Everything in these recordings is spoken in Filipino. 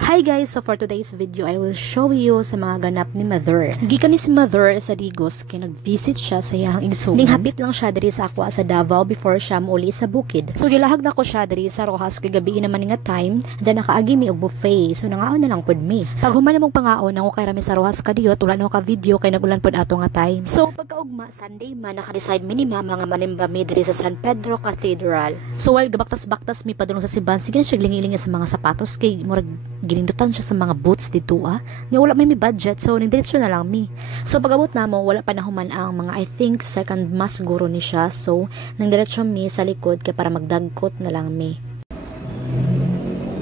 Hi guys! So for today's video, I will show you sa mga ganap ni Mother. Gikan ni si Mother sa Digos, kaya nag-visit siya sa iyang igsuon. Ning hapit lang siya diri sa Aqua sa Davao before siya muli sa bukid. So gilahag na ko siya diri sa Rojas kay gabi naman nga time, then nakaagi mi og buffet. So nangaon na lang pud mi. Pag human namong pangaon nang kay rami sa Rojas kadiyot, wala na ka video kay nagulan pud ato nga time. So pagkaugma Sunday man naka-decide mi ni mama nga manimba mi diri sa San Pedro Cathedral. So while gabaktas-baktas mi padulong sa simbahan, sige na siya lingi-lingi sa mga sapatos kay murag ginindutan siya sa mga boots dito Nga wala may budget, so nindiretso na lang mi. So pag-abot na mo, wala pa nahuman ang mga I think second mas guro ni siya. So nangdiretso mi sa likod kay para magdagkot na lang mi.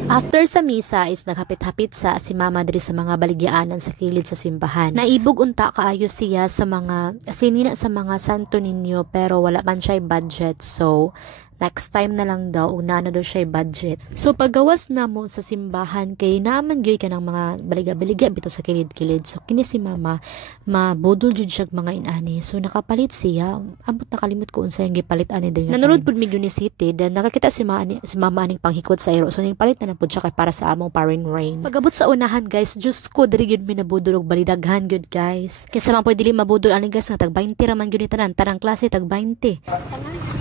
After sa misa is naghapit-hapit sa si mama diri sa mga baligyaanan sa kilid sa simbahan. Naibog unta kaayo siya sa mga sinina sa mga santo ninyo pero wala man siya budget. So next time na lang daw ug naano daw siya budget. So paggawas na mo sa simbahan kay naman gyud ka ng mga baliga-baliga bito sa kilid-kilid. So kini si mama mabudol jud siya mga inani. So nakapalit siya. Ambot nakalimot ko unsa yung gipalit ani din. Nanonood pud mi Unicity then nakakita si mama aning panghikot sa iro. So ning palit na lang pud siya kay para sa among Paring Rain. Pagabot sa unahan guys, just ko diri gyud mi nabudol og balidaghan gyud guys. Kinsa man pud dili mabudol ani guys nga tag 20 ra man gyud ni tanang klase tag 20.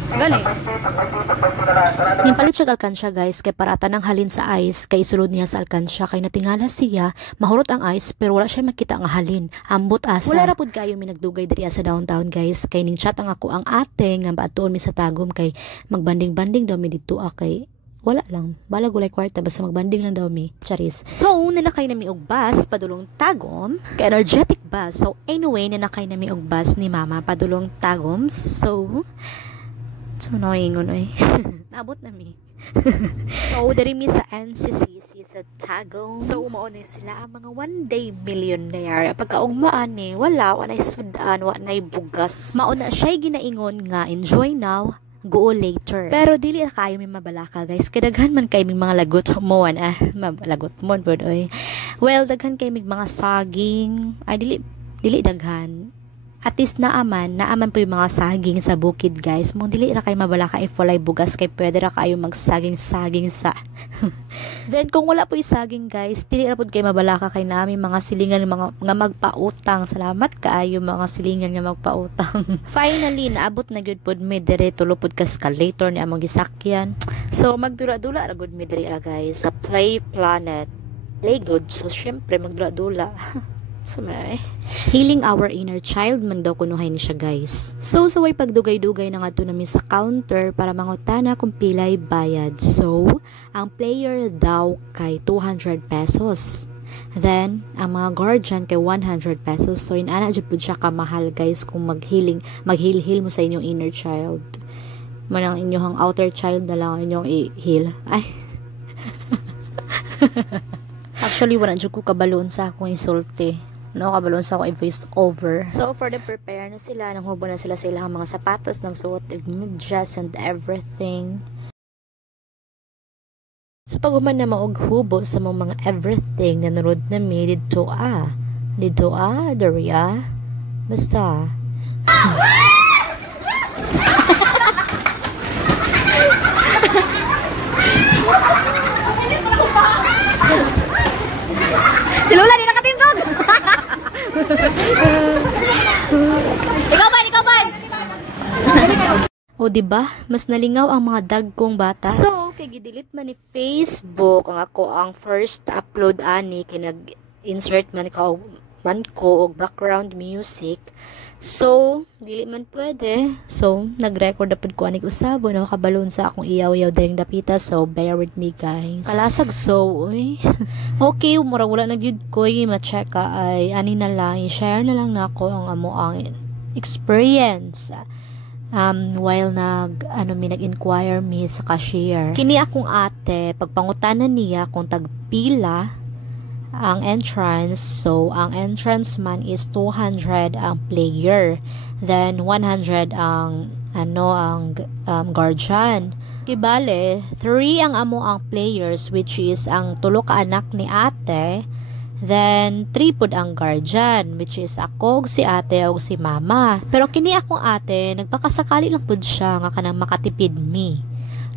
Gani. Yung palit siya alkansya guys kay para tanang halin sa ice kay sulod niya sa alkansya kay natingala siya mahurot ang ice pero wala siya makita nga halin. Ambot asa. Wala ra pud kayo mi nagdugay diri sa downtown guys kay ning chat ang ako ang ate nga baatuon mi sa Tagum kay magbanding-banding daw mi dito kay wala lang. Balag walay kwarta basta magbanding lang daw mi. Charis. So, nanakay na mi og bus padulong Tagum. Kay energetic bus. So, anyway, nanakay na mi og bus ni mama padulong Tagum. So naingon oy. Naabot na mi. So, dari mi sa NCCC sa Tagum. So, umaon sila ang mga one day millionaire. Pagkaugmaan ni, wala nay sudan, wala nay bugas. Mauna siya ginaingon nga, enjoy now, go later. Pero dili na kayo may mabalaka guys. Kadaghan man kay mga lagot mo lagot mo pod oy. Well, daghan kay mga saging. Ay dili daghan. At least naaman po yung mga saging sa bukid guys. Mong dili ra kay mabalaka if walay bugas kay pwede ra kayo magsaging-saging sa. Then kung wala po yung saging guys, dili ra pud kay mabalaka kay nami mga silingan nga magpautang. Salamat kaayo mga silingan nga magpautang. Finally naabot na gyud pud mi dire tulo pud ka escalator ni among gisakyan. So magdula-dula ra gud mi dire guys sa Play Planet. Play good. So syempre magdula-dula. Healing our inner child man daw kunuhay ni siya guys. So way pagdugay-dugay na nga to namin sa counter para mangutana kung pilay bayad. So ang player daw kay 200 pesos. Then ang mga guardian kay 100 pesos. So inana jud pud siya kamahal guys kung maghil mo sa inyong inner child. Manang inyong outer child na lang inyong i-heal. Ay. Actually wala jud ko kabaloon sa akong insulti. No, kabalon sa ako i-voice over. So, for the prepare na sila, nanghubo na sila sa ilang mga sapatos, nagsuot, medyas and everything. So, pag human na maog hubo sa mga everything, nanurod na mi, dito Daria. Basta. Silula, di nakatindog! Ikaw ba? O diba, mas nalingaw ang mga dagkong bata. So, kay gidelete man ni Facebook ang ako ang first upload ani kay nag-insert man ko og background music. So, dili man pwede. So, nag-record dapat ko anig usabo na makabalon sa akong iyaw-iyaw daring dapita. So, bear with me guys. Kalasag so, uy. Okay, murag wala na gyud ko ma-check ay ani na lang, i-share na lang nako ang amo ang experience. While nag-inquire mi sa cashier. Kini akong ate, pagpangutanan niya kung tagpila ang entrance. So, ang entrance man is 200 ang player. Then, 100 ang guardian. Kibale, 3 ang amo ang players which is ang tulo ka anak ni ate. Then, 3 pud ang guardian which is ako, si ate, o si mama. Pero kini akong ate, nagpakasakali lang pud siya nga kanang makatipid mi.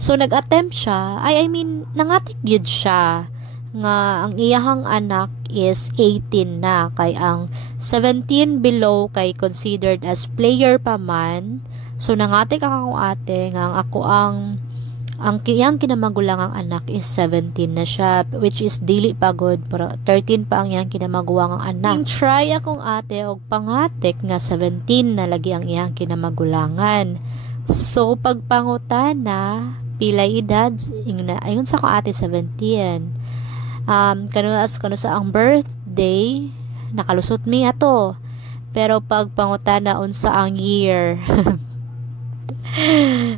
So, nag-attempt siya. I mean, nangatik yun siya. nga ang iyahang anak is 18 na, kay ang 17 below kay considered as player pa man. So nangati ka akong ate nga ako ang iyang kinamagulang ang anak is 17 na siya, which is dili pagod, pero 13 pa ang iyang kinamagulang ang anak. Try akong ate og pangatik nga 17 na lagi ang iyang kinamagulangan. So pagpangutana pila edad ayon sa ko ate 17. Kano sa ang birthday nakalusot mi ato, pero pagpangutana unsa ang year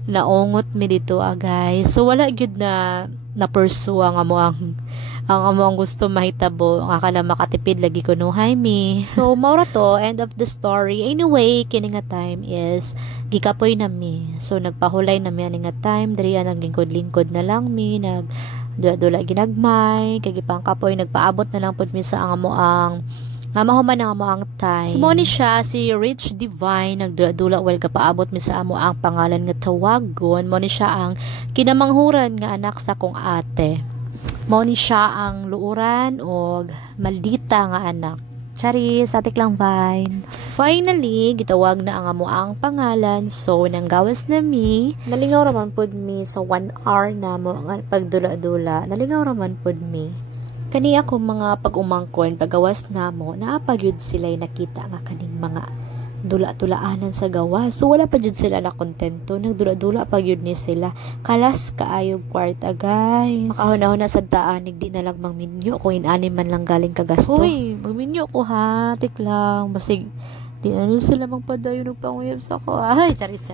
naungot mi dito guys. So wala gyud na pursue ang amo ang gusto mahitabo nga kana makatipid lagi kunuhay mi. So maura to end of the story. Anyway, kini nga time is gikapoy na mi. So nagpahulay na mi ani nga time diri nang lingkod-lingkod na lang mi, nag dula ginagmay kay gipangkapoy, nagpaabot na lang pud mi sa amo ang nga mahuman nga mo ang time. So mo ni siya si Rich Divine, nagdula-dula while kapaabot mi sa amo ang pangalan nga tawagon. Mo ni siya ang kinamanghuran nga anak sa kong ate. Mo ni siya ang luuran og maldita nga anak. Charis, atik lang Vine. Finally, gitawag na ang amo ang pangalan. So, nang gawas na mi, nalingaw raman pud mi sa 1 hour na mo nga pagdula-dula. Nalingaw raman pud mi. Kani ako mga pag-umangkon, pagawas na mo, naapagyud sila'y nakita nga kaning mga dula-tulaanan sa gawas. So, wala pa jud sila na kontento. Nagdula-dula pa yun ni sila. Kalas kaayog kwarta, guys. Makahuna-huna na sa daan, di na lang mangminyo. Kung inani man lang galing kagasto. Uy, magminyo ko ha. Tik lang. Basig, di na rin sila magpadayo nagpanguyab sa ko. Ay, charis.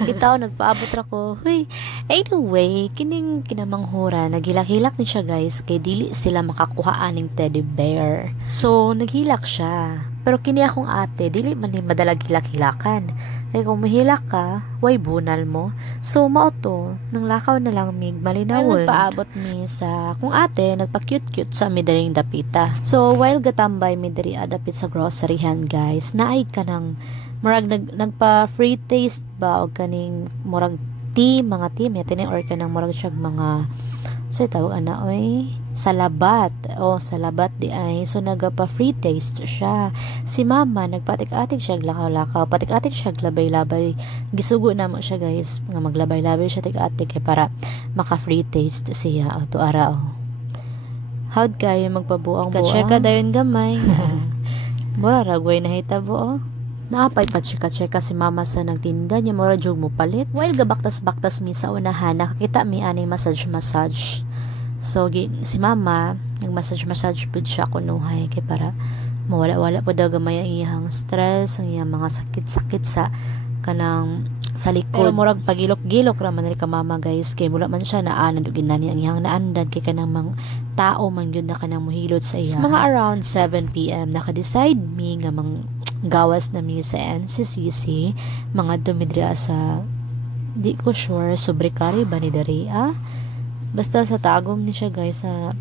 Itaw, nagpaabot ra ko. Uy, anyway, kining kinamanghuran, naghilak-hilak ni siya, guys. Kay dili sila makakuhaan ng teddy bear. So, naghilak siya. Pero kini akong ate, dili man ni madalag hilak-hilakan. Kaya kung mahilak ka, way bunal mo. So, mauto, nang lakaw na lang mig malinawon. Nagpaabot mi sa kung ate, nagpa-cute-cute sa midaring dapita. So, while gatambay midari adapit sa groceryhan, guys, naay ka ng murag nagpa-free taste ba o kaning murag tea, mga tea, may tining or ka ng murag siyag mga tawag oy salabat di ay. So nagapa free taste siya. Si mama nagpatik-atik siya lakaw-lakaw, patik-atik siya labay-labay, gisugo na mo siya, guys, nga maglabay-labay siya tik-atik para maka free taste siya to araw. Howd kayo magpabuang ka dayon gamay. Mura ragway na hitabo naapay pa-chika-chika si mama sa nagtinda niya, mura jug mo palit. While gabaktas-baktas mi sa unahan, nakakita mi ani massage. So si mama nagmassage pud siya kunuhay kay para mawala-wala pud daw gamay ang iyang stress, ang iyang mga sakit-sakit sa kanang sa likod. Pero murag pagilok-gilok ra man ni ka mama, guys, kay mula man siya naanad og inani ang iyang naandan kay kanang mga tao man gyud na kanang mohilot sa iya. So, mga around 7 PM naka-decide mi nga gawas na mi sa NCCC, mga dumidria sa di ko sure sobre kari ba ni Daria, basta sa tagom ni siya, guys, sa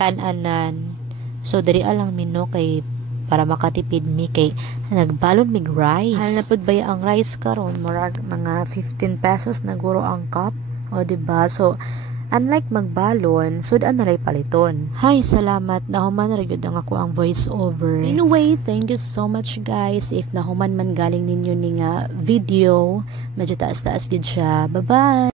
kananan. So Daria lang mino kay para makatipid mi kay nagbalon mig rice. Hal na pud ba ang rice karon murag mga 15 pesos na guro ang cup, o diba? So unlike magbalon, sudan na ray paliton. Hay, salamat. Nahuman na rin ang ako ang voice over. Anyway, thank you so much, guys. If nahuman man galing ninyo ni nga video, medyo taas-taas gid siya. Bye-bye!